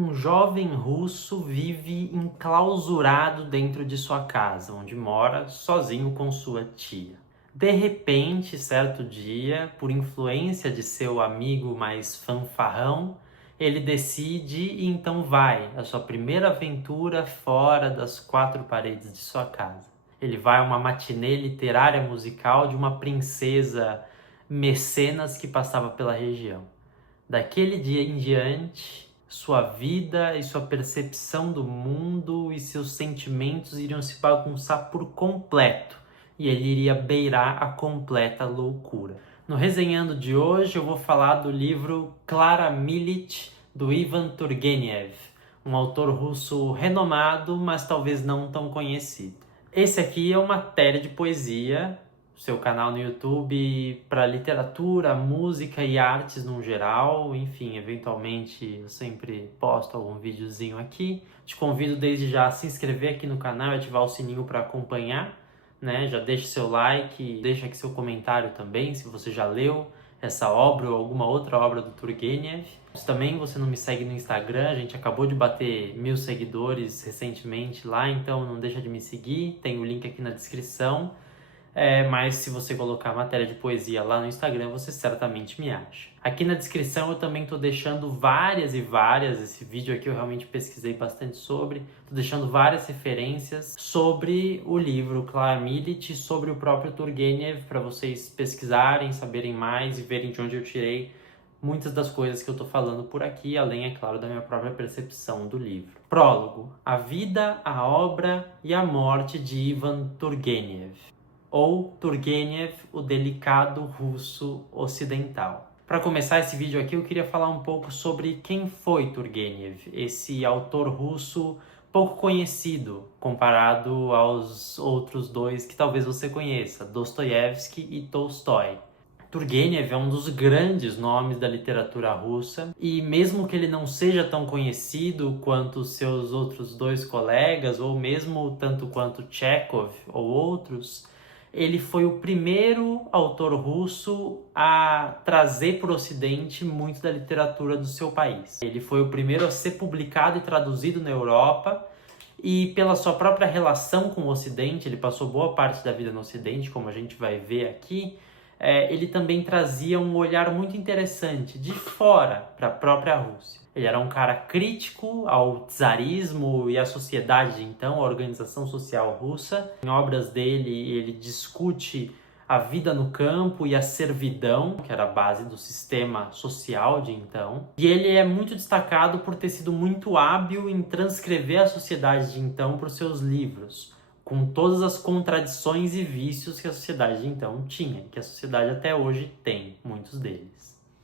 Um jovem russo vive enclausurado dentro de sua casa, onde mora sozinho com sua tia. De repente, certo dia, por influência de seu amigo mais fanfarrão, ele decide e então vai à sua primeira aventura fora das quatro paredes de sua casa. Ele vai a uma matinê literária musical de uma princesa mecenas que passava pela região. Daquele dia em diante, sua vida e sua percepção do mundo e seus sentimentos iriam se bagunçar por completo e ele iria beirar a completa loucura. No Resenhando de hoje eu vou falar do livro Clara Milite, do Ivan Turgenev, um autor russo renomado, mas talvez não tão conhecido. Esse aqui é uma matéria de poesia, seu canal no YouTube para literatura, música e artes no geral. Enfim, eventualmente eu sempre posto algum videozinho aqui. Te convido desde já a se inscrever aqui no canal e ativar o sininho para acompanhar, né? Já deixa seu like, deixa aqui seu comentário também, se você já leu essa obra ou alguma outra obra do Turgenev. Também você não me segue no Instagram, a gente acabou de bater 1000 seguidores recentemente lá, então não deixa de me seguir, tem o link aqui na descrição. Mas se você colocar matéria de poesia lá no Instagram, você certamente me acha. Aqui na descrição eu também estou deixando várias, esse vídeo aqui eu realmente pesquisei bastante sobre, estou deixando várias referências sobre o livro Clara Milite, sobre o próprio Turgenev, para vocês pesquisarem, saberem mais e verem de onde eu tirei muitas das coisas que eu estou falando por aqui, além, é claro, da minha própria percepção do livro. Prólogo: A vida, a obra e a morte de Ivan Turgenev, ou Turgenev, o delicado russo ocidental. Para começar esse vídeo aqui, eu queria falar um pouco sobre quem foi Turgenev, esse autor russo pouco conhecido comparado aos outros dois que talvez você conheça, Dostoiévski e Tolstói. Turgenev é um dos grandes nomes da literatura russa e mesmo que ele não seja tão conhecido quanto seus outros dois colegas, ou mesmo tanto quanto Chekhov ou outros, ele foi o primeiro autor russo a trazer para o Ocidente muito da literatura do seu país. Ele foi o primeiro a ser publicado e traduzido na Europa, e pela sua própria relação com o Ocidente, ele passou boa parte da vida no Ocidente, como a gente vai ver aqui. Ele também trazia um olhar muito interessante de fora para a própria Rússia. Ele era um cara crítico ao czarismo e à sociedade de então, a organização social russa. Em obras dele, ele discute a vida no campo e a servidão, que era a base do sistema social de então. E ele é muito destacado por ter sido muito hábil em transcrever a sociedade de então para os seus livros, com todas as contradições e vícios que a sociedade de então tinha, que a sociedade até hoje tem, muitos deles.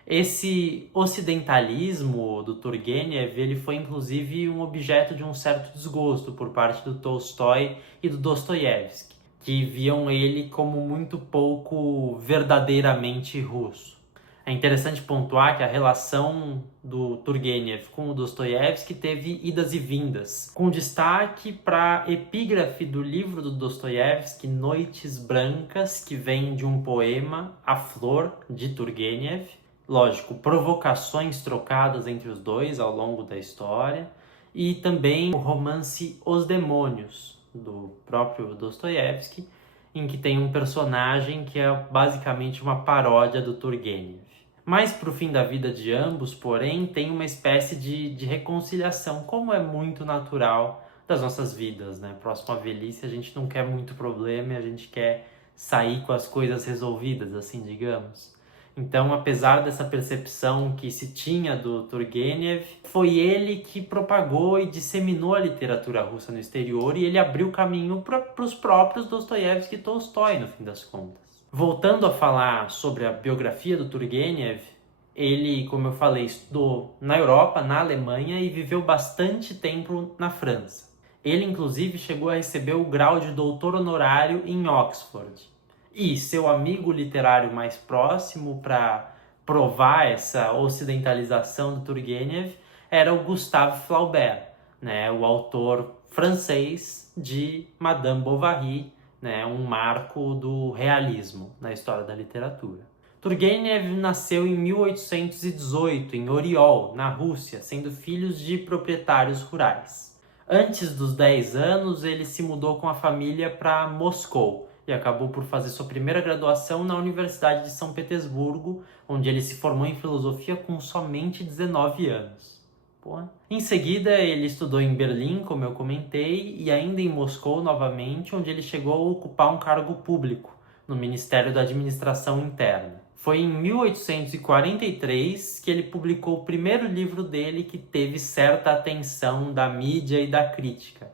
Esse ocidentalismo do Turgenev, ele foi inclusive um objeto de um certo desgosto por parte do Tolstói e do Dostoiévski, que viam ele como muito pouco verdadeiramente russo. É interessante pontuar que a relação do Turgenev com o Dostoiévski teve idas e vindas, com destaque para a epígrafe do livro do Dostoiévski, Noites Brancas, que vem de um poema, A Flor, de Turgenev. Lógico, provocações trocadas entre os dois ao longo da história, e também o romance Os Demônios, do próprio Dostoiévski, em que tem um personagem que é basicamente uma paródia do Turgenev. Mais para o fim da vida de ambos, porém, tem uma espécie de reconciliação, como é muito natural das nossas vidas, né? Próximo à velhice, a gente não quer muito problema e a gente quer sair com as coisas resolvidas, assim, digamos. Então, apesar dessa percepção que se tinha do Turgenev, foi ele que propagou e disseminou a literatura russa no exterior, e ele abriu caminho para os próprios Dostoiévski e Tolstói, no fim das contas. Voltando a falar sobre a biografia do Turgenev, ele, como eu falei, estudou na Europa, na Alemanha, e viveu bastante tempo na França. Ele, inclusive, chegou a receber o grau de doutor honorário em Oxford. E seu amigo literário mais próximo para provar essa ocidentalização do Turgenev era o Gustave Flaubert, né, o autor francês de Madame Bovary, né, um marco do realismo na história da literatura. Turgenev nasceu em 1818, em Oriol, na Rússia, sendo filho de proprietários rurais. Antes dos 10 anos, ele se mudou com a família para Moscou e acabou por fazer sua primeira graduação na Universidade de São Petersburgo, onde ele se formou em filosofia com somente 19 anos. Porra. Em seguida, ele estudou em Berlim, como eu comentei, e ainda em Moscou novamente, onde ele chegou a ocupar um cargo público no Ministério da Administração Interna. Foi em 1843 que ele publicou o primeiro livro dele que teve certa atenção da mídia e da crítica.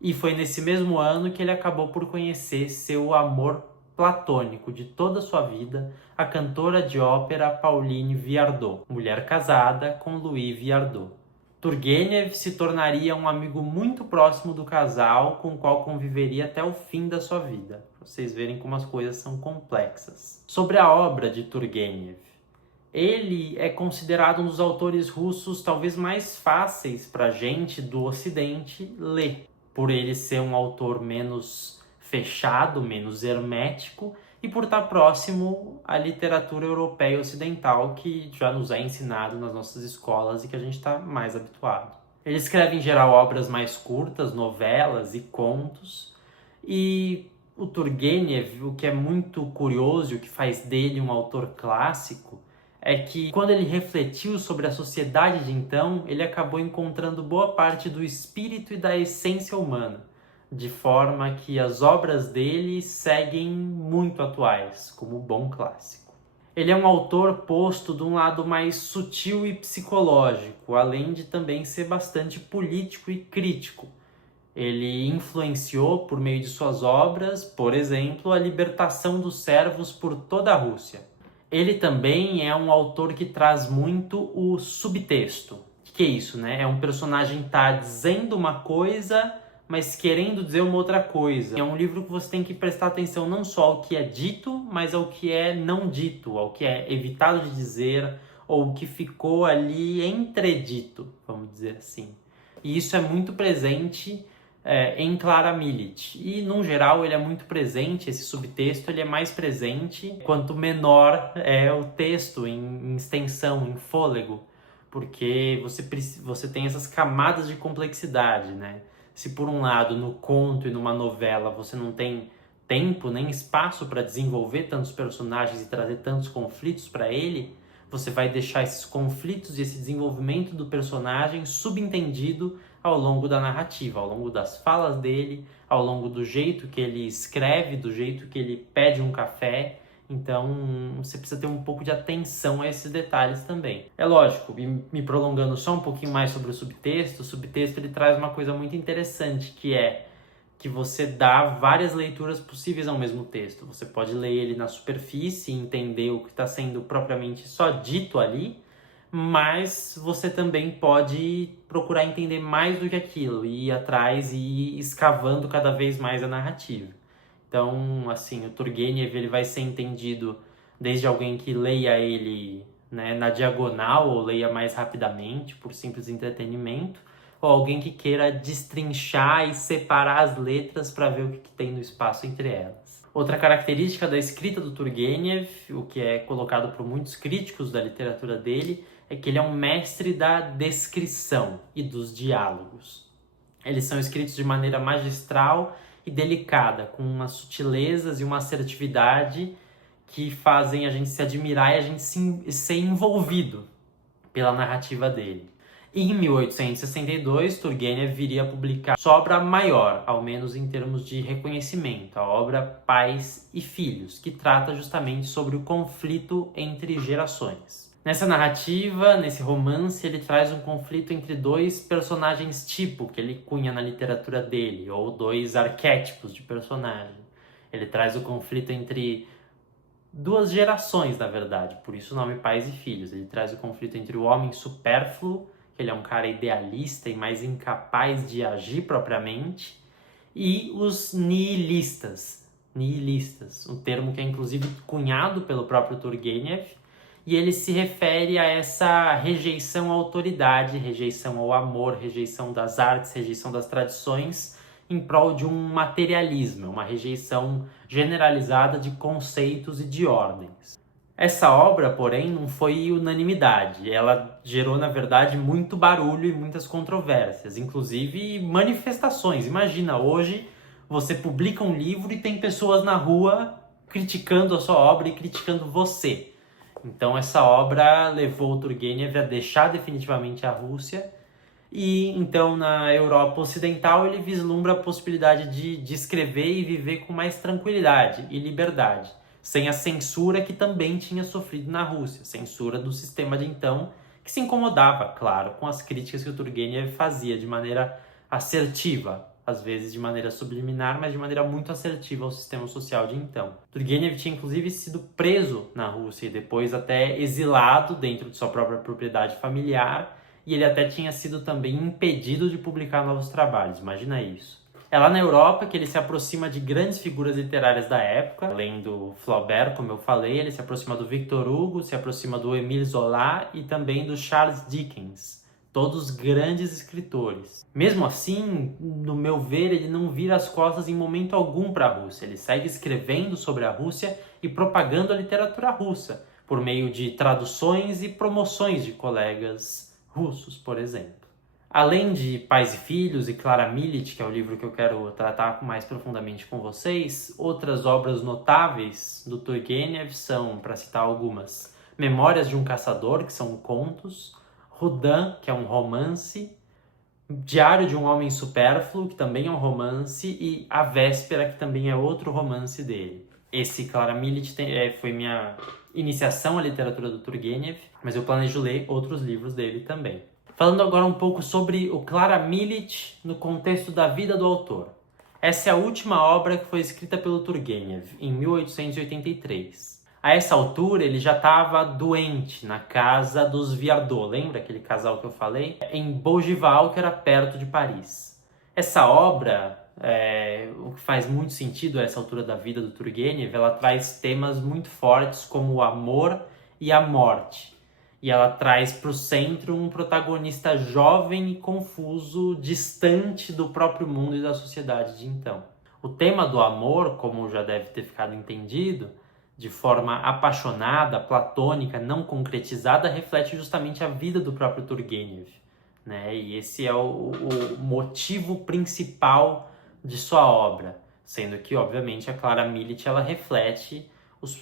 E foi nesse mesmo ano que ele acabou por conhecer seu amor platônico de toda a sua vida, a cantora de ópera Pauline Viardot, mulher casada com Louis Viardot. Turgenev se tornaria um amigo muito próximo do casal, com o qual conviveria até o fim da sua vida. Para vocês verem como as coisas são complexas. Sobre a obra de Turgenev. Ele é considerado um dos autores russos talvez mais fáceis para a gente do Ocidente ler, por ele ser um autor menos fechado, menos hermético, e por estar próximo à literatura europeia e ocidental que já nos é ensinado nas nossas escolas e que a gente está mais habituado. Ele escreve em geral obras mais curtas, novelas e contos, e o Turgenev, o que é muito curioso e o que faz dele um autor clássico, é que quando ele refletiu sobre a sociedade de então, ele acabou encontrando boa parte do espírito e da essência humana, de forma que as obras dele seguem muito atuais, como bom clássico. Ele é um autor posto de um lado mais sutil e psicológico, além de também ser bastante político e crítico. Ele influenciou, por meio de suas obras, por exemplo, a libertação dos servos por toda a Rússia. Ele também é um autor que traz muito o subtexto. O que é isso, né? É um personagem que está dizendo uma coisa, mas querendo dizer uma outra coisa. É um livro que você tem que prestar atenção não só ao que é dito, mas ao que é não dito, ao que é evitado de dizer, ou o que ficou ali entredito, vamos dizer assim. E isso é muito presente em Clara Millet. E, no geral, ele é muito presente, esse subtexto ele é mais presente quanto menor é o texto em extensão, em fôlego, porque você tem essas camadas de complexidade, né? Se por um lado, no conto e numa novela, você não tem tempo nem espaço para desenvolver tantos personagens e trazer tantos conflitos para ele, você vai deixar esses conflitos e esse desenvolvimento do personagem subentendido ao longo da narrativa, ao longo das falas dele, ao longo do jeito que ele escreve, do jeito que ele pede um café. Então, você precisa ter um pouco de atenção a esses detalhes também. É lógico, me prolongando só um pouquinho mais sobre o subtexto ele traz uma coisa muito interessante, que é que você dá várias leituras possíveis ao mesmo texto. Você pode ler ele na superfície e entender o que está sendo propriamente só dito ali, mas você também pode procurar entender mais do que aquilo, e ir atrás e ir escavando cada vez mais a narrativa. Então, assim, o Turgenev ele vai ser entendido desde alguém que leia ele, né, na diagonal ou leia mais rapidamente, por simples entretenimento, ou alguém que queira destrinchar e separar as letras para ver o que tem no espaço entre elas. Outra característica da escrita do Turgenev, o que é colocado por muitos críticos da literatura dele, é que ele é um mestre da descrição e dos diálogos. Eles são escritos de maneira magistral e delicada, com umas sutilezas e uma assertividade que fazem a gente se admirar e a gente ser envolvido pela narrativa dele. E em 1862, Turgenev viria a publicar sua obra maior, ao menos em termos de reconhecimento, a obra Pais e Filhos, que trata justamente sobre o conflito entre gerações. Nessa narrativa, nesse romance, ele traz um conflito entre dois personagens tipo que ele cunha na literatura dele, ou dois arquétipos de personagem. Ele traz o conflito entre duas gerações, na verdade, por isso o nome Pais e Filhos. Ele traz o conflito entre o homem supérfluo, que ele é um cara idealista e mais incapaz de agir propriamente, e os nihilistas, um termo que é inclusive cunhado pelo próprio Turgenev, e ele se refere a essa rejeição à autoridade, rejeição ao amor, rejeição das artes, rejeição das tradições, em prol de um materialismo, uma rejeição generalizada de conceitos e de ordens. Essa obra, porém, não foi unanimidade. Ela gerou, na verdade, muito barulho e muitas controvérsias, inclusive manifestações. Imagina, hoje você publica um livro e tem pessoas na rua criticando a sua obra e criticando você. Então essa obra levou o Turgenev a deixar definitivamente a Rússia e então na Europa Ocidental ele vislumbra a possibilidade de escrever e viver com mais tranquilidade e liberdade, sem a censura que também tinha sofrido na Rússia, censura do sistema de então, que se incomodava, claro, com as críticas que o Turgenev fazia de maneira assertiva, às vezes de maneira subliminar, mas de maneira muito assertiva ao sistema social de então. Turgenev tinha inclusive sido preso na Rússia e depois até exilado dentro de sua própria propriedade familiar, e ele até tinha sido também impedido de publicar novos trabalhos, imagina isso. É lá na Europa que ele se aproxima de grandes figuras literárias da época, além do Flaubert, como eu falei, ele se aproxima do Victor Hugo, se aproxima do Émile Zola e também do Charles Dickens, todos grandes escritores. Mesmo assim, no meu ver, ele não vira as costas em momento algum para a Rússia, ele segue escrevendo sobre a Rússia e propagando a literatura russa, por meio de traduções e promoções de colegas russos, por exemplo. Além de Pais e Filhos e Clara Millet, que é o livro que eu quero tratar mais profundamente com vocês, outras obras notáveis do Turgenev são, para citar algumas, Memórias de um Caçador, que são contos, Rudan, que é um romance, Diário de um Homem Supérfluo, que também é um romance, e A Véspera, que também é outro romance dele. Esse Clara Millet foi minha iniciação à literatura do Turgenev, mas eu planejo ler outros livros dele também. Falando agora um pouco sobre o Clara Millet no contexto da vida do autor. Essa é a última obra que foi escrita pelo Turgenev, em 1883. A essa altura, ele já estava doente na casa dos Viardot, lembra aquele casal que eu falei? Em Bougival, que era perto de Paris. Essa obra, o que faz muito sentido a essa altura da vida do Turgenev, ela traz temas muito fortes como o amor e a morte. E ela traz para o centro um protagonista jovem e confuso, distante do próprio mundo e da sociedade de então. O tema do amor, como já deve ter ficado entendido, de forma apaixonada, platônica, não concretizada, reflete justamente a vida do próprio Turgenev, né? E esse é o motivo principal de sua obra, sendo que, obviamente, a Clara Millet ela reflete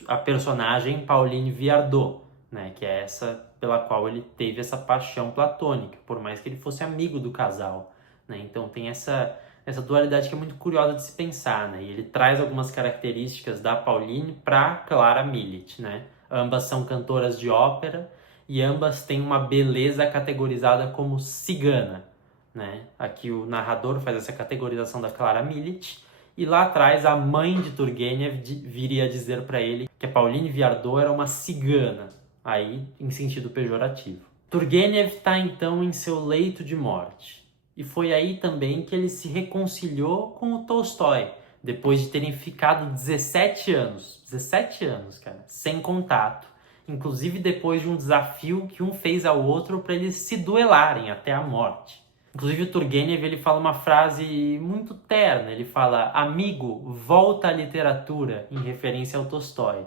a personagem Pauline Viardot, né? Que é essa pela qual ele teve essa paixão platônica, por mais que ele fosse amigo do casal, né? Então tem essa dualidade que é muito curiosa de se pensar, né? E ele traz algumas características da Pauline para Clara Millet, né? Ambas são cantoras de ópera e ambas têm uma beleza categorizada como cigana, né? Aqui o narrador faz essa categorização da Clara Millet e lá atrás a mãe de Turgenev viria a dizer para ele que a Pauline Viardot era uma cigana, aí em sentido pejorativo. Turgenev está então em seu leito de morte. E foi aí também que ele se reconciliou com o Tolstói, depois de terem ficado 17 anos, cara, sem contato. Inclusive depois de um desafio que um fez ao outro para eles se duelarem até a morte. Inclusive o Turgenev ele fala uma frase muito terna, ele fala: amigo, volta à literatura, em referência ao Tolstói.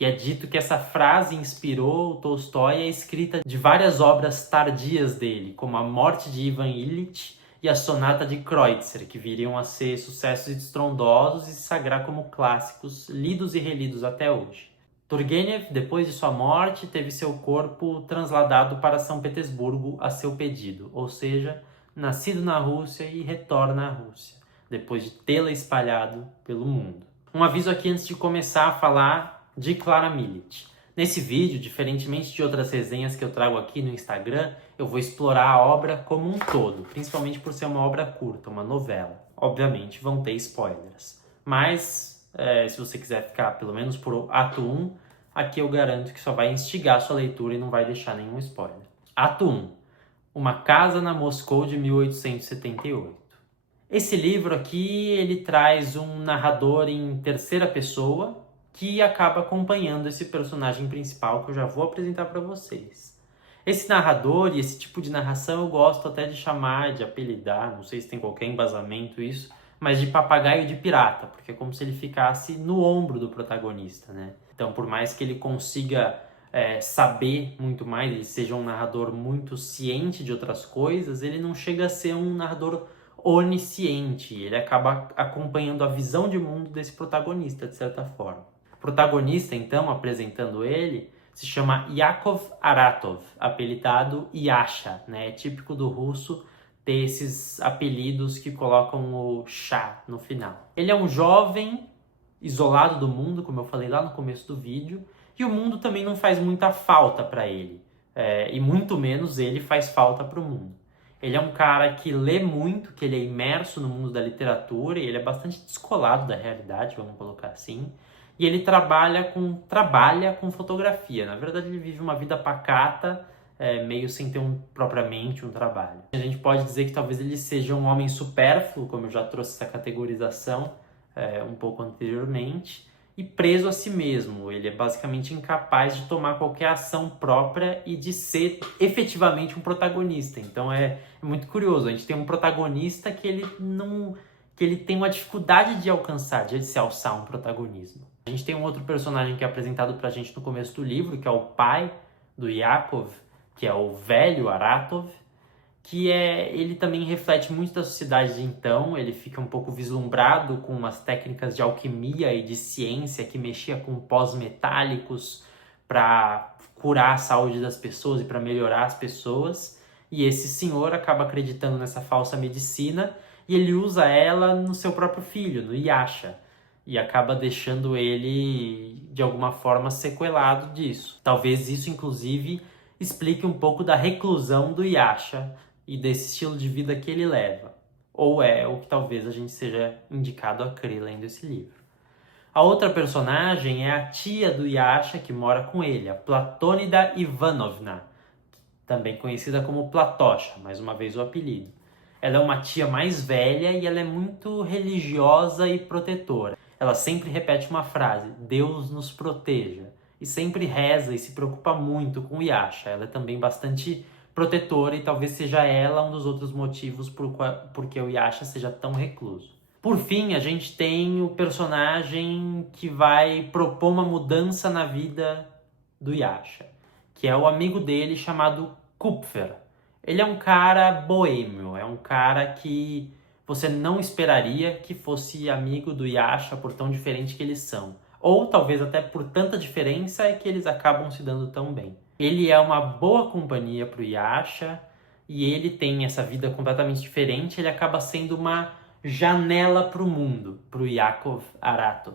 E é dito que essa frase inspirou o Tolstói a escrita de várias obras tardias dele, como A Morte de Ivan Ilitch e A Sonata de Kreutzer, que viriam a ser sucessos estrondosos e se sagrar como clássicos lidos e relidos até hoje. Turgenev, depois de sua morte, teve seu corpo transladado para São Petersburgo a seu pedido, ou seja, nascido na Rússia e retorna à Rússia, depois de tê-la espalhado pelo mundo. Um aviso aqui antes de começar a falar de Clara Millet. Nesse vídeo, diferentemente de outras resenhas que eu trago aqui no Instagram, eu vou explorar a obra como um todo, principalmente por ser uma obra curta, uma novela. Obviamente vão ter spoilers, mas se você quiser ficar pelo menos por ato 1, aqui eu garanto que só vai instigar a sua leitura e não vai deixar nenhum spoiler. Ato 1. Uma Casa na Moscou de 1878. Esse livro aqui, ele traz um narrador em terceira pessoa, que acaba acompanhando esse personagem principal que eu já vou apresentar para vocês. Esse narrador e esse tipo de narração eu gosto até de chamar, de apelidar, não sei se tem qualquer embasamento isso, mas de papagaio de pirata, porque é como se ele ficasse no ombro do protagonista, né? Então Então, por mais que ele consiga saber muito mais, ele seja um narrador muito ciente de outras coisas, ele não chega a ser um narrador onisciente. Ele acaba acompanhando a visão de mundo desse protagonista, de certa forma. O protagonista, então, apresentando ele, se chama Yakov Aratov, apelidado Yasha, né? É típico do russo ter esses apelidos que colocam o chá no final. Ele é um jovem isolado do mundo, como eu falei lá no começo do vídeo, e o mundo também não faz muita falta para ele, e muito menos ele faz falta para o mundo. Ele é um cara que lê muito, que ele é imerso no mundo da literatura, e ele é bastante descolado da realidade, vamos colocar assim, e ele trabalha com fotografia. Na verdade, ele vive uma vida pacata, meio sem ter propriamente um trabalho. A gente pode dizer que talvez ele seja um homem supérfluo, como eu já trouxe essa categorização um pouco anteriormente, e preso a si mesmo. Ele é basicamente incapaz de tomar qualquer ação própria e de ser efetivamente um protagonista. Então é muito curioso. A gente tem um protagonista que ele tem uma dificuldade de alcançar, de se alçar um protagonismo. A gente tem um outro personagem que é apresentado pra gente no começo do livro, que é o pai do Yakov, que é o velho Aratov, que ele também reflete muito da sociedade de então. Ele fica um pouco vislumbrado com umas técnicas de alquimia e de ciência que mexia com pós metálicos para curar a saúde das pessoas e para melhorar as pessoas. E esse senhor acaba acreditando nessa falsa medicina e ele usa ela no seu próprio filho, no Yasha, e acaba deixando ele, de alguma forma, sequelado disso. Talvez isso, inclusive, explique um pouco da reclusão do Yasha e desse estilo de vida que ele leva. Ou é o que talvez a gente seja indicado a crer lendo esse livro. A outra personagem é a tia do Yasha que mora com ele, a Platônida Ivanovna, também conhecida como Platosha, mais uma vez o apelido. Ela é uma tia mais velha e ela é muito religiosa e protetora. Ela sempre repete uma frase: Deus nos proteja. E sempre reza e se preocupa muito com o Yasha. Ela é também bastante protetora e talvez seja ela um dos outros motivos porque o Yasha seja tão recluso. Por fim, a gente tem o personagem que vai propor uma mudança na vida do Yasha, que é o amigo dele chamado Kupfer. Ele é um cara boêmio, é um cara que você não esperaria que fosse amigo do Yasha por tão diferente que eles são. Ou talvez até por tanta diferença é que eles acabam se dando tão bem. Ele é uma boa companhia para o Yasha e ele tem essa vida completamente diferente. Ele acaba sendo uma janela para o mundo, para o Yakov Aratov.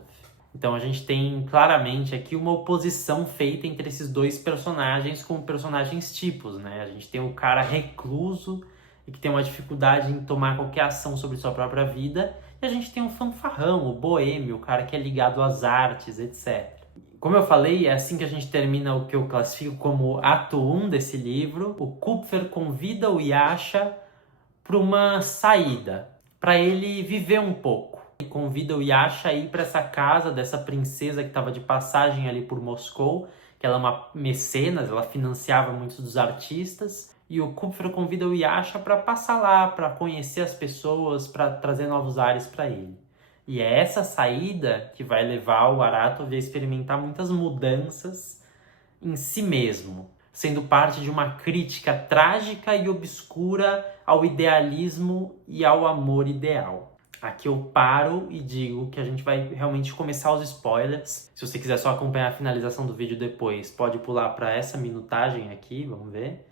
Então a gente tem claramente aqui uma oposição feita entre esses dois personagens com personagens tipos, né? A gente tem o cara recluso e que tem uma dificuldade em tomar qualquer ação sobre sua própria vida, e a gente tem o fanfarrão, o boêmio, o cara que é ligado às artes, etc. Como eu falei, é assim que a gente termina o que eu classifico como ato 1 desse livro. O Kupfer convida o Yasha para uma saída, para ele viver um pouco. Ele convida o Yasha a ir para essa casa dessa princesa que estava de passagem ali por Moscou, que ela é uma mecenas, ela financiava muitos dos artistas. E o Kupfer convida o Yasha para passar lá, para conhecer as pessoas, para trazer novos ares para ele. E é essa saída que vai levar o Aratov a experimentar muitas mudanças em si mesmo, sendo parte de uma crítica trágica e obscura ao idealismo e ao amor ideal. Aqui eu paro e digo que a gente vai realmente começar os spoilers. Se você quiser só acompanhar a finalização do vídeo depois, pode pular para essa minutagem aqui, vamos ver.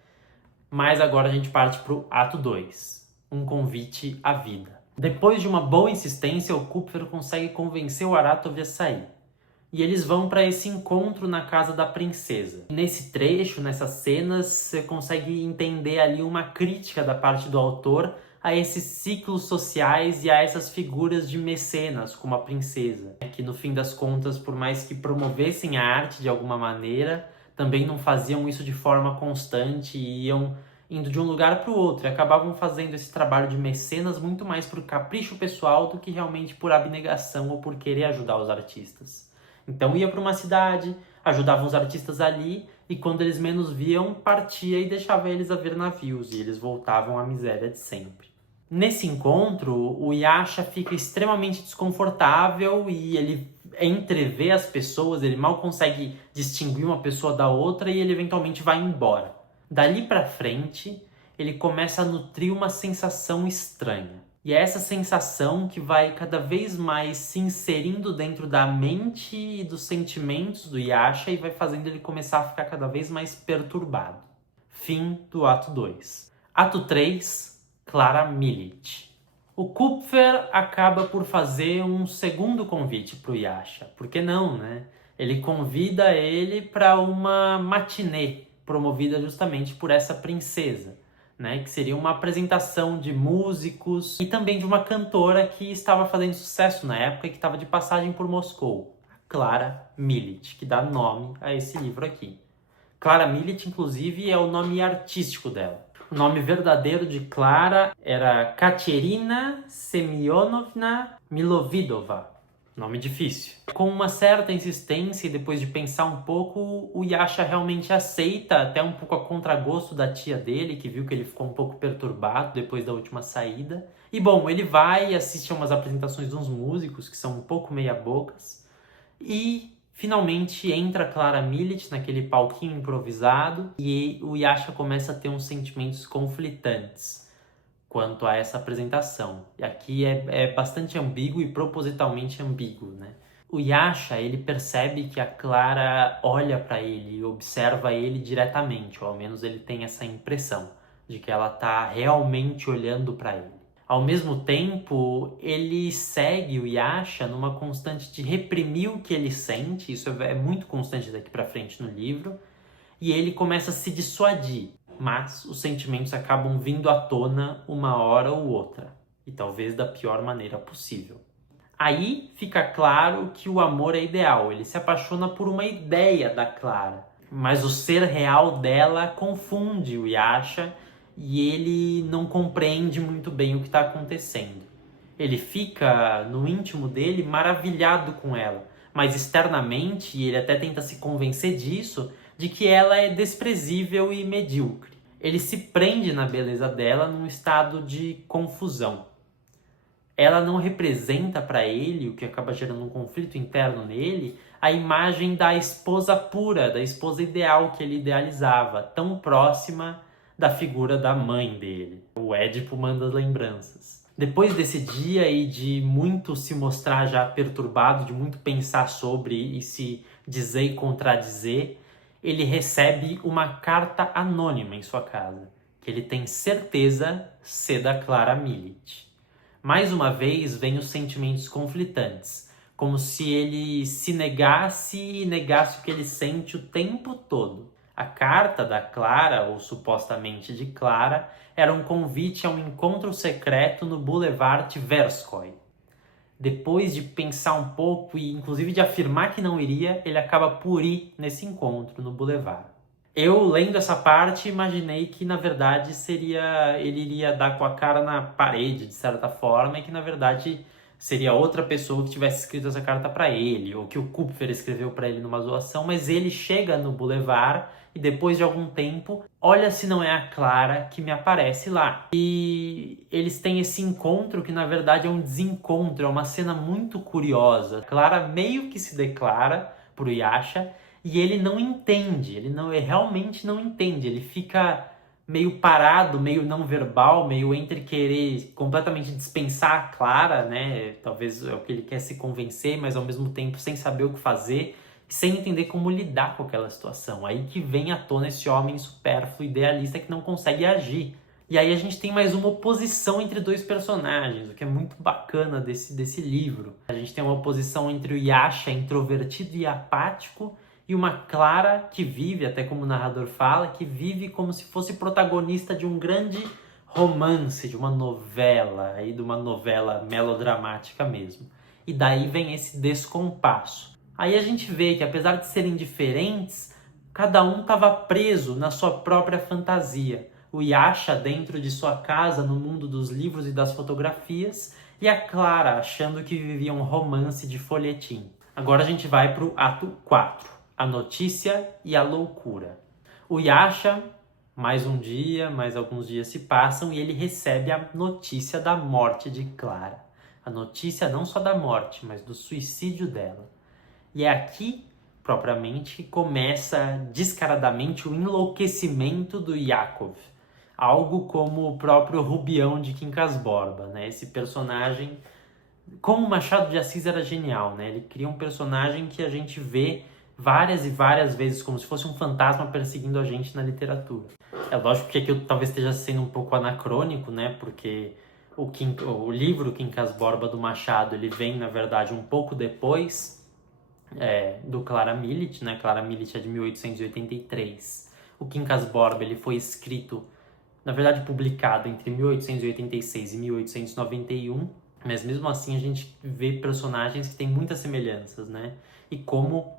Mas agora a gente parte para o ato 2, um convite à vida. Depois de uma boa insistência, o Kupfer consegue convencer o Aratov a sair. E eles vão para esse encontro na casa da princesa. Nesse trecho, nessas cenas, você consegue entender ali uma crítica da parte do autor a esses ciclos sociais e a essas figuras de mecenas, como a princesa, que no fim das contas, por mais que promovessem a arte de alguma maneira, também não faziam isso de forma constante e iam indo de um lugar para o outro e acabavam fazendo esse trabalho de mecenas muito mais por capricho pessoal do que realmente por abnegação ou por querer ajudar os artistas. Então ia para uma cidade, ajudavam os artistas ali e quando eles menos viam, partia e deixava eles a ver navios e eles voltavam à miséria de sempre. Nesse encontro, o Yasha fica extremamente desconfortável e ele entrever as pessoas, ele mal consegue distinguir uma pessoa da outra e ele eventualmente vai embora. Dali pra frente, ele começa a nutrir uma sensação estranha. E é essa sensação que vai cada vez mais se inserindo dentro da mente e dos sentimentos do Yasha e vai fazendo ele começar a ficar cada vez mais perturbado. Fim do ato 2. Ato 3, Clara Millet. O Kupfer acaba por fazer um segundo convite para o Yasha. Por que não, né? Ele convida ele para uma matinê promovida justamente por essa princesa, né? Que seria uma apresentação de músicos e também de uma cantora que estava fazendo sucesso na época e que estava de passagem por Moscou, Clara Millet, que dá nome a esse livro aqui. Clara Millet, inclusive, é o nome artístico dela. O nome verdadeiro de Clara era Katerina Semyonovna Milovidova. Nome difícil. Com uma certa insistência e depois de pensar um pouco, o Yasha realmente aceita, até um pouco a contragosto da tia dele, que viu que ele ficou um pouco perturbado depois da última saída. E bom, ele vai e assiste a umas apresentações de uns músicos que são um pouco meia-bocas. E finalmente entra Clara Millet naquele palquinho improvisado e o Yasha começa a ter uns sentimentos conflitantes quanto a essa apresentação. E aqui é bastante ambíguo e propositalmente ambíguo, né? O Yasha, ele percebe que a Clara olha para ele e observa ele diretamente, ou ao menos ele tem essa impressão de que ela está realmente olhando para ele. Ao mesmo tempo, ele segue o Yasha numa constante de reprimir o que ele sente, isso é muito constante daqui para frente no livro, e ele começa a se dissuadir, mas os sentimentos acabam vindo à tona uma hora ou outra, e talvez da pior maneira possível. Aí fica claro que o amor é ideal, ele se apaixona por uma ideia da Clara, mas o ser real dela confunde o Yasha e ele não compreende muito bem o que está acontecendo. Ele fica, no íntimo dele, maravilhado com ela, mas externamente, e ele até tenta se convencer disso, de que ela é desprezível e medíocre. Ele se prende na beleza dela num estado de confusão. Ela não representa para ele, o que acaba gerando um conflito interno nele, a imagem da esposa pura, da esposa ideal que ele idealizava, tão próxima da figura da mãe dele. O Édipo manda as lembranças. Depois desse dia e de muito se mostrar já perturbado, de muito pensar sobre e se dizer e contradizer, ele recebe uma carta anônima em sua casa, que ele tem certeza ser da Clara Millet. Mais uma vez, vem os sentimentos conflitantes, como se ele se negasse e negasse o que ele sente o tempo todo. A carta da Clara, ou supostamente de Clara, era um convite a um encontro secreto no Boulevard Tverskoy. Depois de pensar um pouco e inclusive de afirmar que não iria, ele acaba por ir nesse encontro no Boulevard. Eu, lendo essa parte, imaginei que, na verdade, ele iria dar com a cara na parede, de certa forma, e que, na verdade, seria outra pessoa que tivesse escrito essa carta para ele, ou que o Kupfer escreveu para ele numa zoação, mas ele chega no Boulevard e, depois de algum tempo, olha se não é a Clara que me aparece lá. E eles têm esse encontro que, na verdade, é um desencontro, é uma cena muito curiosa. A Clara meio que se declara pro Yasha, e ele não entende, ele realmente não entende, ele fica meio parado, meio não verbal, meio entre querer completamente dispensar a Clara, né? Talvez é o que ele quer se convencer, mas ao mesmo tempo sem saber o que fazer, sem entender como lidar com aquela situação. Aí que vem à tona esse homem supérfluo, idealista, que não consegue agir. E aí a gente tem mais uma oposição entre dois personagens, o que é muito bacana desse livro. A gente tem uma oposição entre o Yasha, introvertido e apático, e uma Clara que vive, até como o narrador fala, que vive como se fosse protagonista de um grande romance, de uma novela, aí de uma novela melodramática mesmo. E daí vem esse descompasso. Aí a gente vê que, apesar de serem diferentes, cada um estava preso na sua própria fantasia. O Yasha dentro de sua casa, no mundo dos livros e das fotografias, e a Clara achando que vivia um romance de folhetim. Agora a gente vai para o ato 4. A notícia e a loucura. O Yasha, mais um dia, mais alguns dias se passam e ele recebe a notícia da morte de Clara. A notícia não só da morte, mas do suicídio dela. E é aqui, propriamente, que começa descaradamente o enlouquecimento do Yakov. Algo como o próprio Rubião de Quincas Borba, né? Esse personagem, como o Machado de Assis era genial, né? Ele cria um personagem que a gente vê várias e várias vezes como se fosse um fantasma perseguindo a gente na literatura. É lógico que aqui eu talvez esteja sendo um pouco anacrônico, né? Porque o livro Quincas Borba do Machado, ele vem, na verdade, um pouco depois do Clara Millet, né? Clara Millet é de 1883. O Quincas Borba, ele foi escrito, na verdade, publicado entre 1886 e 1891, mas mesmo assim a gente vê personagens que têm muitas semelhanças, né? E como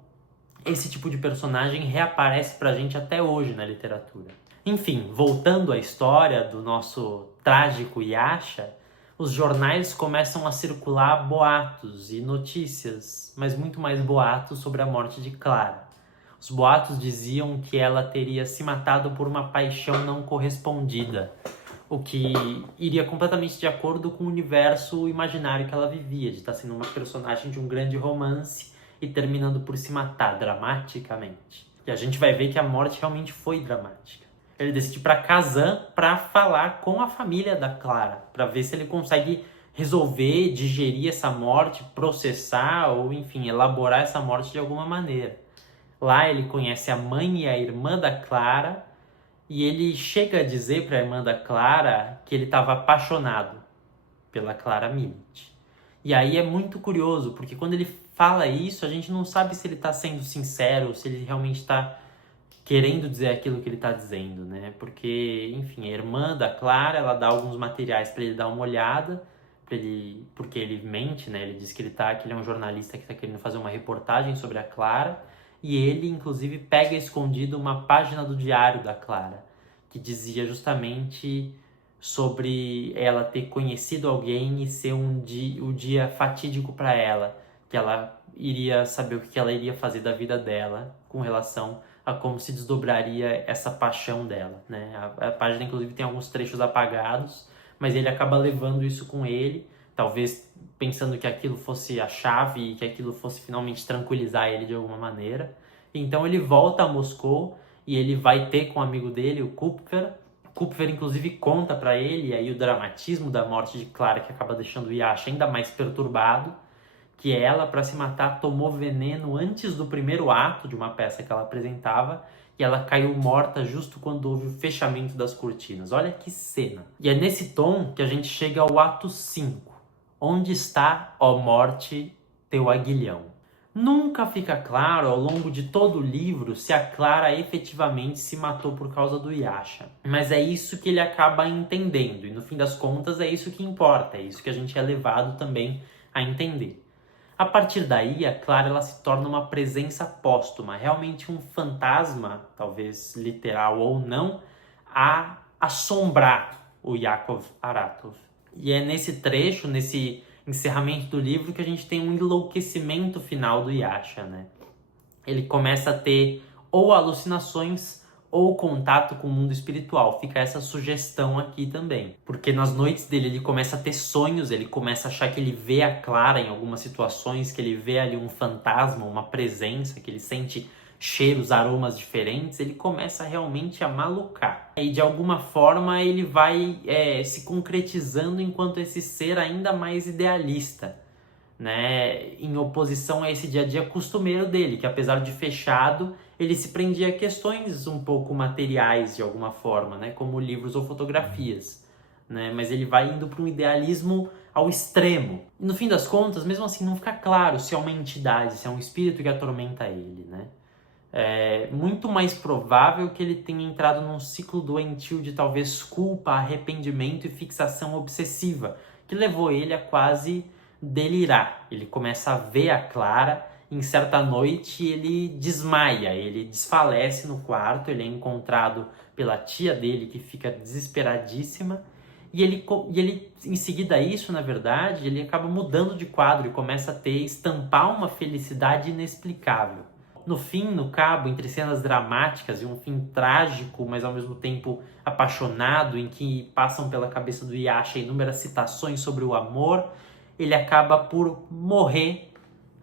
esse tipo de personagem reaparece pra gente até hoje na literatura. Enfim, voltando à história do nosso trágico Yasha, os jornais começam a circular boatos e notícias, mas muito mais boatos sobre a morte de Clara. Os boatos diziam que ela teria se matado por uma paixão não correspondida, o que iria completamente de acordo com o universo imaginário que ela vivia, de estar sendo uma personagem de um grande romance e terminando por se matar dramaticamente. E a gente vai ver que a morte realmente foi dramática. Ele decide ir para Kazan para falar com a família da Clara, para ver se ele consegue resolver, digerir essa morte, processar ou, enfim, elaborar essa morte de alguma maneira. Lá ele conhece a mãe e a irmã da Clara e ele chega a dizer para a irmã da Clara que ele estava apaixonado pela Clara Millet. E aí é muito curioso, porque quando ele fala isso, a gente não sabe se ele está sendo sincero, se ele realmente está querendo dizer aquilo que ele está dizendo, né? Porque, enfim, a irmã da Clara, ela dá alguns materiais para ele dar uma olhada, porque ele mente, né? Ele diz que ele é um jornalista que está querendo fazer uma reportagem sobre a Clara, e ele, inclusive, pega escondido uma página do diário da Clara, que dizia justamente sobre ela ter conhecido alguém e ser o dia fatídico para ela, que ela iria saber o que ela iria fazer da vida dela com relação a como se desdobraria essa paixão dela, né? A página, inclusive, tem alguns trechos apagados, mas ele acaba levando isso com ele, talvez pensando que aquilo fosse a chave e que aquilo fosse finalmente tranquilizar ele de alguma maneira. Então ele volta a Moscou e ele vai ter com um amigo dele, o Kupfer. Kupfer, inclusive, conta para ele, e aí o dramatismo da morte de Clara, que acaba deixando o Yasha ainda mais perturbado, que ela, para se matar, tomou veneno antes do primeiro ato de uma peça que ela apresentava, e ela caiu morta justo quando houve o fechamento das cortinas. Olha que cena! E é nesse tom que a gente chega ao ato 5. Onde está, ó morte, teu aguilhão? Nunca fica claro ao longo de todo o livro se a Clara efetivamente se matou por causa do Yasha. Mas é isso que ele acaba entendendo, e no fim das contas é isso que importa, é isso que a gente é levado também a entender. A partir daí, a Clara ela se torna uma presença póstuma, realmente um fantasma, talvez literal ou não, a assombrar o Yakov Aratov. E é nesse trecho, nesse encerramento do livro, que a gente tem um enlouquecimento final do Yasha, né? Ele começa a ter ou alucinações ou contato com o mundo espiritual. Fica essa sugestão aqui também. Porque nas noites dele ele começa a ter sonhos, ele começa a achar que ele vê a Clara em algumas situações, que ele vê ali um fantasma, uma presença, que ele sente cheiros, aromas diferentes, ele começa realmente a malucar. E de alguma forma ele vai se concretizando enquanto esse ser ainda mais idealista, né? Em oposição a esse dia a dia costumeiro dele, que apesar de fechado, ele se prendia a questões um pouco materiais de alguma forma, né? Como livros ou fotografias, né? Mas ele vai indo para um idealismo ao extremo. E no fim das contas, mesmo assim, não fica claro se é uma entidade, se é um espírito que atormenta ele, né? É muito mais provável que ele tenha entrado num ciclo doentio de talvez culpa, arrependimento e fixação obsessiva, que levou ele a quase delirar. Ele começa a ver a Clara, em certa noite ele desmaia, ele desfalece no quarto, ele é encontrado pela tia dele, que fica desesperadíssima, e ele em seguida a isso, na verdade, ele acaba mudando de quadro e começa a estampar uma felicidade inexplicável. No fim, no cabo, entre cenas dramáticas e um fim trágico, mas ao mesmo tempo apaixonado, em que passam pela cabeça do Yasha inúmeras citações sobre o amor, ele acaba por morrer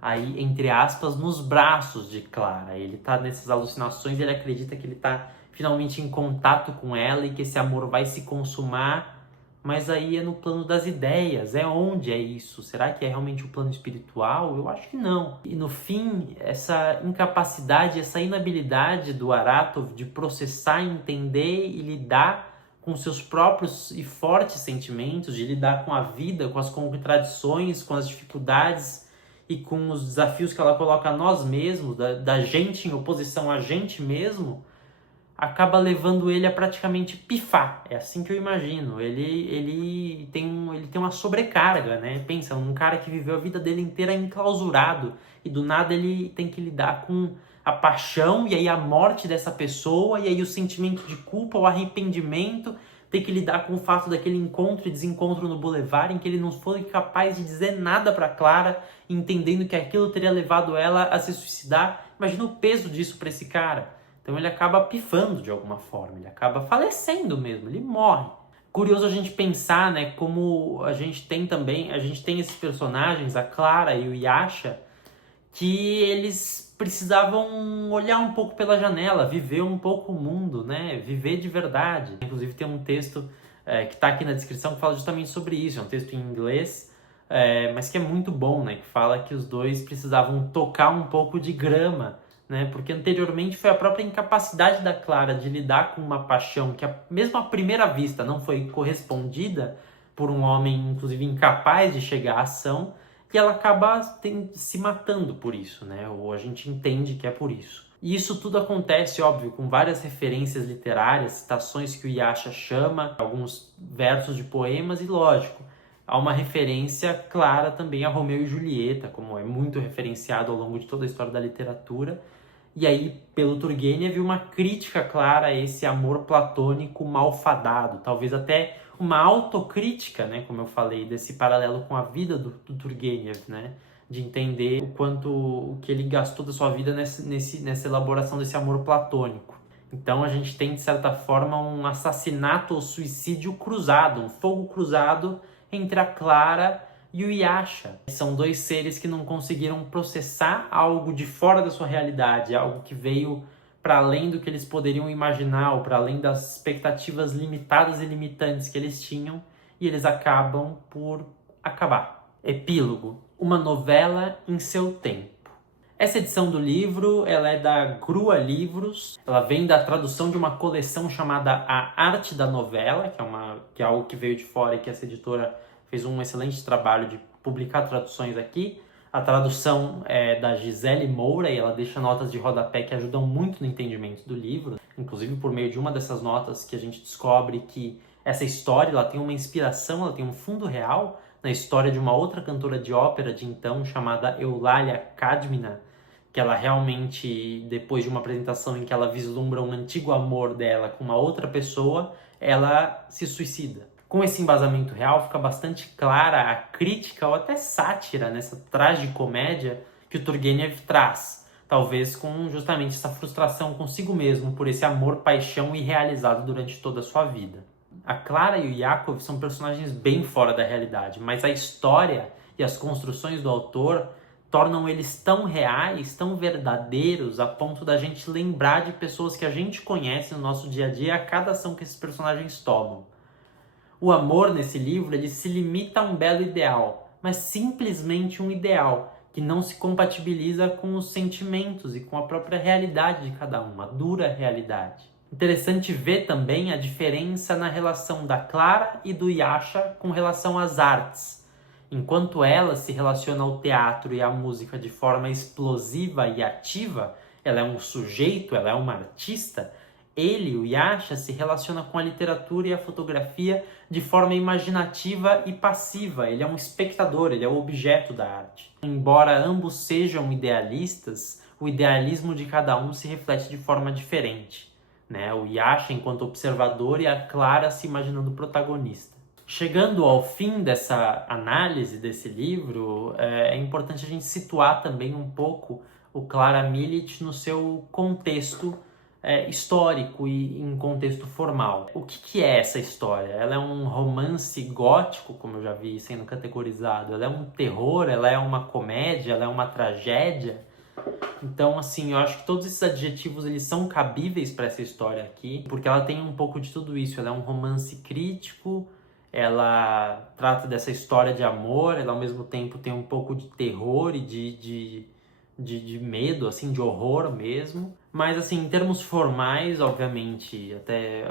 aí, entre aspas, nos braços de Clara. Ele tá nessas alucinações, ele acredita que ele tá finalmente em contato com ela e que esse amor vai se consumar, mas aí é no plano das ideias. É onde é isso? Será que é realmente o plano espiritual? Eu acho que não. E no fim, essa incapacidade, essa inabilidade do Aratov de processar, entender e lidar com seus próprios e fortes sentimentos, de lidar com a vida, com as contradições, com as dificuldades e com os desafios que ela coloca a nós mesmos, da gente em oposição a gente mesmo, acaba levando ele a praticamente pifar. É assim que eu imagino. Ele tem uma sobrecarga, né? Pensa, um cara que viveu a vida dele inteira enclausurado e do nada ele tem que lidar com a paixão e aí a morte dessa pessoa e aí o sentimento de culpa, o arrependimento, tem que lidar com o fato daquele encontro e desencontro no Boulevard em que ele não foi capaz de dizer nada para Clara, entendendo que aquilo teria levado ela a se suicidar. Imagina o peso disso para esse cara. Então ele acaba pifando de alguma forma, ele acaba falecendo mesmo, ele morre. Curioso a gente pensar, né, como a gente tem esses personagens, a Clara e o Yasha, que eles precisavam olhar um pouco pela janela, viver um pouco o mundo, né, viver de verdade. Inclusive tem um texto que está aqui na descrição que fala justamente sobre isso, é um texto em inglês, mas que é muito bom, né, que fala que os dois precisavam tocar um pouco de grama, né? Porque anteriormente foi a própria incapacidade da Clara de lidar com uma paixão que, mesmo à primeira vista, não foi correspondida por um homem, inclusive, incapaz de chegar à ação, e ela acaba se matando por isso, né? Ou a gente entende que é por isso. E isso tudo acontece, óbvio, com várias referências literárias, citações que o Yasha chama, alguns versos de poemas e, lógico, há uma referência clara também a Romeu e Julieta, como é muito referenciado ao longo de toda a história da literatura. E aí, pelo Turgenev, uma crítica clara a esse amor platônico malfadado, talvez até uma autocrítica, né, como eu falei, desse paralelo com a vida do Turgenev, né, de entender o que ele gastou da sua vida nessa elaboração desse amor platônico. Então a gente tem, de certa forma, um assassinato ou suicídio cruzado, um fogo cruzado entre a Clara e o Yasha. São dois seres que não conseguiram processar algo de fora da sua realidade, algo que veio para além do que eles poderiam imaginar, ou para além das expectativas limitadas e limitantes que eles tinham, e eles acabam por acabar. Epílogo: uma novela em seu tempo. Essa edição do livro, ela é da Grua Livros, ela vem da tradução de uma coleção chamada A Arte da Novela, que é algo que veio de fora e que essa editora fez um excelente trabalho de publicar traduções aqui. A tradução é da Gisele Moura e ela deixa notas de rodapé que ajudam muito no entendimento do livro. Inclusive, por meio de uma dessas notas que a gente descobre que essa história ela tem uma inspiração, ela tem um fundo real na história de uma outra cantora de ópera de então, chamada Eulália Kadmina, que ela realmente, depois de uma apresentação em que ela vislumbra um antigo amor dela com uma outra pessoa, ela se suicida. Com esse embasamento real, fica bastante clara a crítica ou até sátira nessa tragicomédia que o Turgenev traz, talvez com justamente essa frustração consigo mesmo por esse amor-paixão irrealizado durante toda a sua vida. A Clara e o Yakov são personagens bem fora da realidade, mas a história e as construções do autor tornam eles tão reais, tão verdadeiros, a ponto da gente lembrar de pessoas que a gente conhece no nosso dia a dia a cada ação que esses personagens tomam. O amor nesse livro ele se limita a um belo ideal, mas simplesmente um ideal, que não se compatibiliza com os sentimentos e com a própria realidade de cada um, a dura realidade. Interessante ver também a diferença na relação da Clara e do Yasha com relação às artes. Enquanto ela se relaciona ao teatro e à música de forma explosiva e ativa, ela é um sujeito, ela é uma artista, ele, o Yasha, se relaciona com a literatura e a fotografia de forma imaginativa e passiva. Ele é um espectador, ele é o objeto da arte. Embora ambos sejam idealistas, o idealismo de cada um se reflete de forma diferente, né? O Yasha enquanto observador e a Clara se imaginando protagonista. Chegando ao fim dessa análise desse livro, é importante a gente situar também um pouco o Clara Millet no seu contexto histórico e em contexto formal. O que é essa história? Ela é um romance gótico, como eu já vi sendo categorizado, ela é um terror, ela é uma comédia, ela é uma tragédia. Então, assim, eu acho que todos esses adjetivos eles são cabíveis para essa história aqui, porque ela tem um pouco de tudo isso. Ela é um romance crítico, ela trata dessa história de amor, ela ao mesmo tempo tem um pouco de terror e de medo, assim, de horror mesmo. Mas, assim, em termos formais, obviamente, até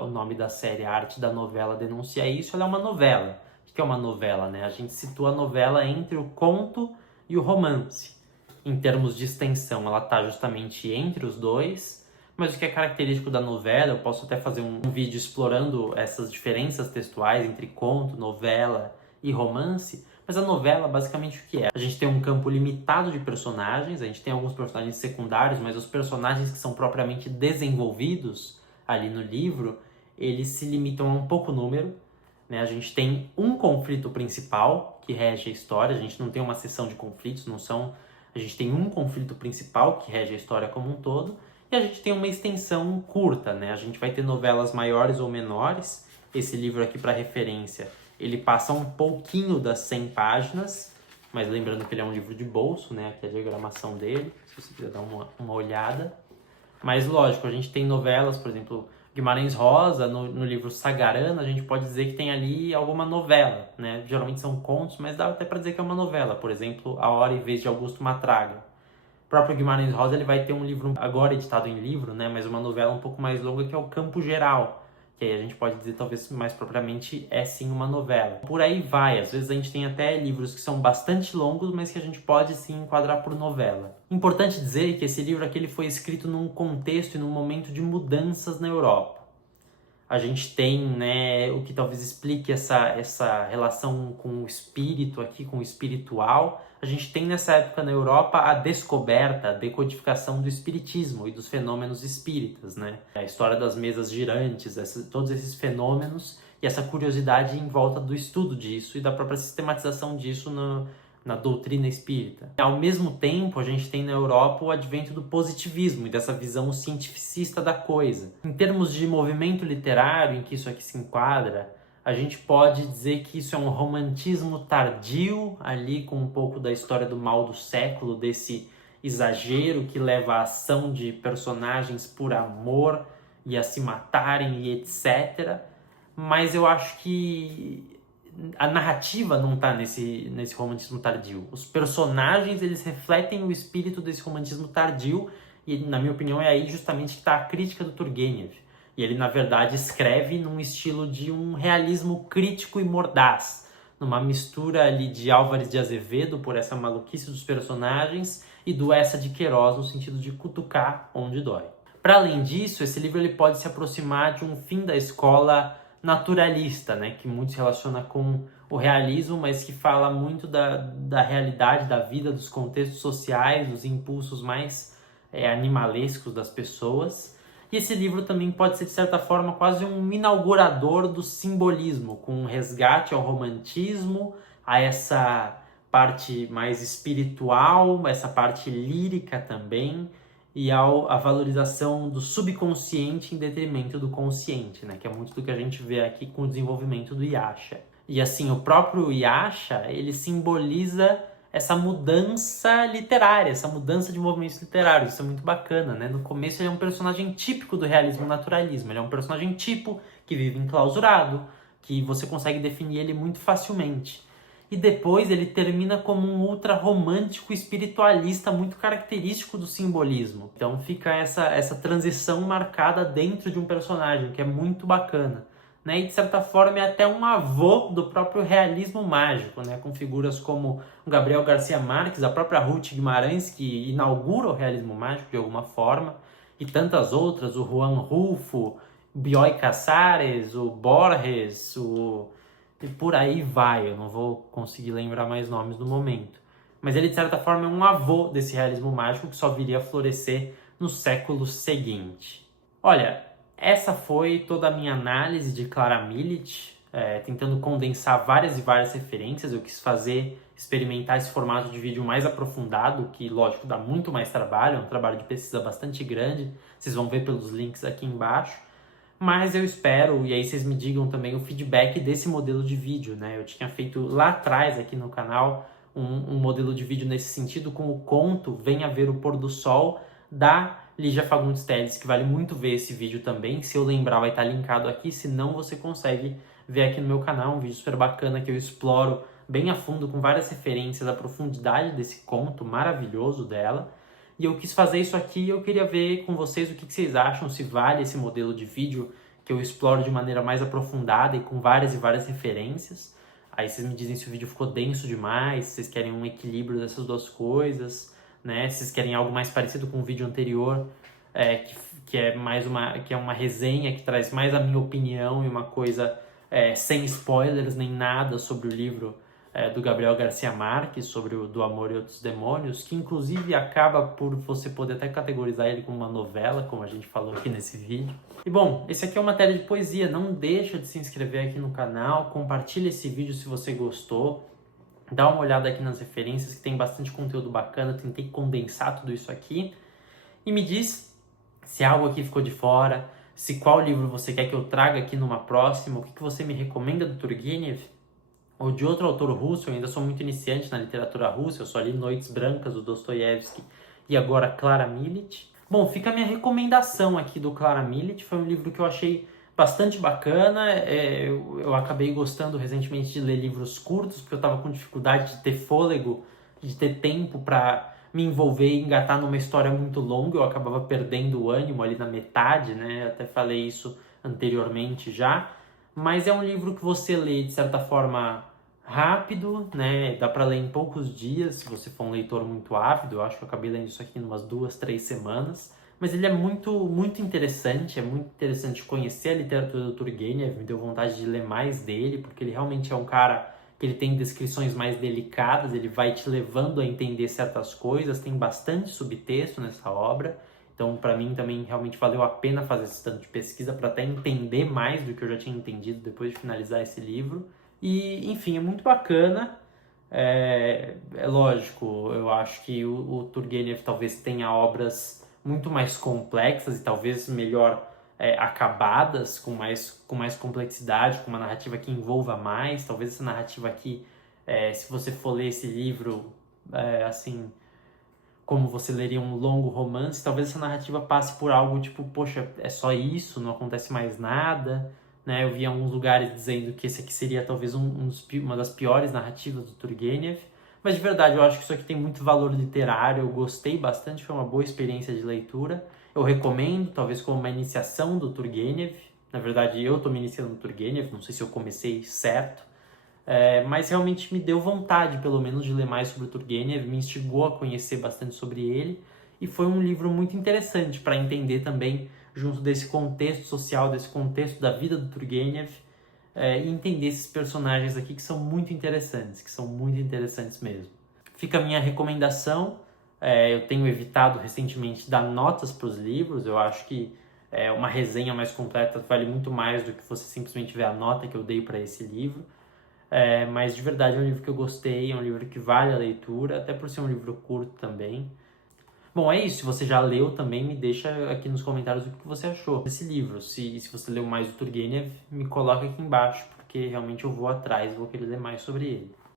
o nome da série, a arte da novela, denuncia isso, ela é uma novela. O que é uma novela, né? A gente situa a novela entre o conto e o romance. Em termos de extensão, ela está justamente entre os dois, mas o que é característico da novela, eu posso até fazer um vídeo explorando essas diferenças textuais entre conto, novela e romance, mas a novela, basicamente, o que é? A gente tem um campo limitado de personagens, a gente tem alguns personagens secundários, mas os personagens que são propriamente desenvolvidos ali no livro, eles se limitam a um pouco número, né? A gente tem um conflito principal que rege a história, a gente não tem uma seção de conflitos, não são... A gente tem um conflito principal que rege a história como um todo, e a gente tem uma extensão curta, né? A gente vai ter novelas maiores ou menores. Esse livro aqui, para referência, ele passa um pouquinho das 100 páginas, mas lembrando que ele é um livro de bolso, né? Aqui é a diagramação dele, se você quiser dar uma olhada. Mas, lógico, a gente tem novelas, por exemplo, Guimarães Rosa, no livro Sagarana, a gente pode dizer que tem ali alguma novela, né? Geralmente são contos, mas dá até para dizer que é uma novela. Por exemplo, A Hora e Vez de Augusto Matraga. O próprio Guimarães Rosa ele vai ter um livro, agora editado em livro, né? Mas uma novela um pouco mais longa, que é o Campo Geral. Que aí a gente pode dizer, talvez mais propriamente, é sim uma novela. Por aí vai. Às vezes a gente tem até livros que são bastante longos, mas que a gente pode sim enquadrar por novela. Importante dizer que esse livro aqui ele foi escrito num contexto e num momento de mudanças na Europa. A gente tem, né, o que talvez explique essa relação com o espírito aqui, com o espiritual. A gente tem nessa época na Europa a descoberta, a decodificação do espiritismo e dos fenômenos espíritas, né? A história das mesas girantes, todos esses fenômenos e essa curiosidade em volta do estudo disso e da própria sistematização disso na doutrina espírita. Ao mesmo tempo, a gente tem na Europa o advento do positivismo e dessa visão cientificista da coisa. Em termos de movimento literário em que isso aqui se enquadra, a gente pode dizer que isso é um romantismo tardio, ali com um pouco da história do mal do século, desse exagero que leva à ação de personagens por amor e a se matarem e etc. Mas eu acho que a narrativa não está nesse romantismo tardio. Os personagens, eles refletem o espírito desse romantismo tardio e, na minha opinião, é aí justamente que está a crítica do Turgenev. E ele, na verdade, escreve num estilo de um realismo crítico e mordaz, numa mistura ali de Álvares de Azevedo, por essa maluquice dos personagens, e do Eça de Queiroz, no sentido de cutucar onde dói. Para além disso, esse livro ele pode se aproximar de um fim da escola naturalista, né, que muito se relaciona com o realismo, mas que fala muito da realidade da vida, dos contextos sociais, dos impulsos mais animalescos das pessoas. E esse livro também pode ser, de certa forma, quase um inaugurador do simbolismo, com um resgate ao romantismo, a essa parte mais espiritual, essa parte lírica também, e a valorização do subconsciente em detrimento do consciente, né? Que é muito do que a gente vê aqui com o desenvolvimento do Yasha. E assim, o próprio Yasha, ele simboliza essa mudança literária, essa mudança de movimentos literários. Isso é muito bacana, né? No começo ele é um personagem típico do realismo naturalismo. Ele é um personagem tipo que vive enclausurado, que você consegue definir ele muito facilmente. E depois ele termina como um ultra romântico espiritualista muito característico do simbolismo. Então fica essa transição marcada dentro de um personagem, que é muito bacana. Né? E de certa forma é até um avô do próprio realismo mágico, né? Com figuras como o Gabriel Garcia Marques, a própria Ruth Guimarães, que inaugura o realismo mágico de alguma forma, e tantas outras, o Juan Rulfo, o Bioy Casares, o Borges, e por aí vai, eu não vou conseguir lembrar mais nomes no momento. Mas ele, de certa forma, é um avô desse realismo mágico que só viria a florescer no século seguinte. Olha, essa foi toda a minha análise de Clara Millet. tentando condensar várias e várias referências. Eu quis experimentar esse formato de vídeo mais aprofundado, que, lógico, dá muito mais trabalho, é um trabalho de pesquisa bastante grande, vocês vão ver pelos links aqui embaixo. Mas eu espero, e aí vocês me digam também o feedback desse modelo de vídeo, né? Eu tinha feito lá atrás aqui no canal um modelo de vídeo nesse sentido com o conto Venha Ver o Pôr do Sol, da Lígia Fagundes Telles, que vale muito ver esse vídeo também. Se eu lembrar, vai estar linkado aqui, se não, você consegue ver aqui no meu canal, um vídeo super bacana que eu exploro bem a fundo, com várias referências, a profundidade desse conto maravilhoso dela. E eu quis fazer isso aqui e eu queria ver com vocês o que vocês acham, se vale esse modelo de vídeo que eu exploro de maneira mais aprofundada e com várias e várias referências. Aí vocês me dizem se o vídeo ficou denso demais, se vocês querem um equilíbrio dessas duas coisas, né? Se vocês querem algo mais parecido com o vídeo anterior, que é uma resenha que traz mais a minha opinião e uma coisa sem spoilers nem nada sobre o livro do Gabriel Garcia Marques, sobre o Do Amor e Outros Demônios, que inclusive acaba por você poder até categorizar ele como uma novela, como a gente falou aqui nesse vídeo. E bom, esse aqui é uma matéria de poesia, não deixa de se inscrever aqui no canal, compartilha esse vídeo se você gostou, dá uma olhada aqui nas referências que tem bastante conteúdo bacana, tentei condensar tudo isso aqui, e me diz se algo aqui ficou de fora, se qual livro você quer que eu traga aqui numa próxima, o que você me recomenda do Turgenev, ou de outro autor russo. Eu ainda sou muito iniciante na literatura russa, eu só li Noites Brancas, do Dostoiévski, e agora Clara Millet. Bom, fica a minha recomendação aqui do Clara Millet, foi um livro que eu achei bastante bacana, eu acabei gostando recentemente de ler livros curtos, porque eu estava com dificuldade de ter fôlego, de ter tempo para me envolver e engatar numa história muito longa, eu acabava perdendo o ânimo ali na metade, né? Eu até falei isso anteriormente já, mas é um livro que você lê de certa forma rápido, né? Dá para ler em poucos dias, se você for um leitor muito ávido. Eu acho que eu acabei lendo isso aqui em umas 2, 3 semanas. Mas ele é muito interessante, é muito interessante conhecer a literatura do Turgenev, me deu vontade de ler mais dele, porque ele realmente é um cara que ele tem descrições mais delicadas, ele vai te levando a entender certas coisas, tem bastante subtexto nessa obra. Então, para mim, também realmente valeu a pena fazer esse tanto de pesquisa para até entender mais do que eu já tinha entendido depois de finalizar esse livro. E, enfim, é muito bacana. É lógico, eu acho que o Turgenev talvez tenha obras muito mais complexas e talvez melhor acabadas, com mais complexidade, com uma narrativa que envolva mais. Talvez essa narrativa aqui, se você for ler esse livro, assim, como você leria um longo romance, talvez essa narrativa passe por algo tipo, poxa, é só isso, não acontece mais nada, né? Eu vi em alguns lugares dizendo que esse aqui seria talvez uma das piores narrativas do Turgenev, mas de verdade eu acho que isso aqui tem muito valor literário, eu gostei bastante, foi uma boa experiência de leitura, eu recomendo, talvez como uma iniciação do Turgenev. Na verdade eu estou me iniciando no Turgenev, não sei se eu comecei certo, mas realmente me deu vontade, pelo menos, de ler mais sobre o Turgenev, me instigou a conhecer bastante sobre ele, e foi um livro muito interessante para entender também, junto desse contexto social, desse contexto da vida do Turgenev, e entender esses personagens aqui que são muito interessantes mesmo. Fica a minha recomendação, eu tenho evitado recentemente dar notas para os livros, eu acho que uma resenha mais completa vale muito mais do que você simplesmente ver a nota que eu dei para esse livro. Mas de verdade é um livro que eu gostei, é um livro que vale a leitura, até por ser um livro curto também. Bom, é isso. Se você já leu também, me deixa aqui nos comentários o que você achou desse livro. Se você leu mais o Turgenev, me coloca aqui embaixo, porque realmente eu vou atrás, vou querer ler mais sobre ele.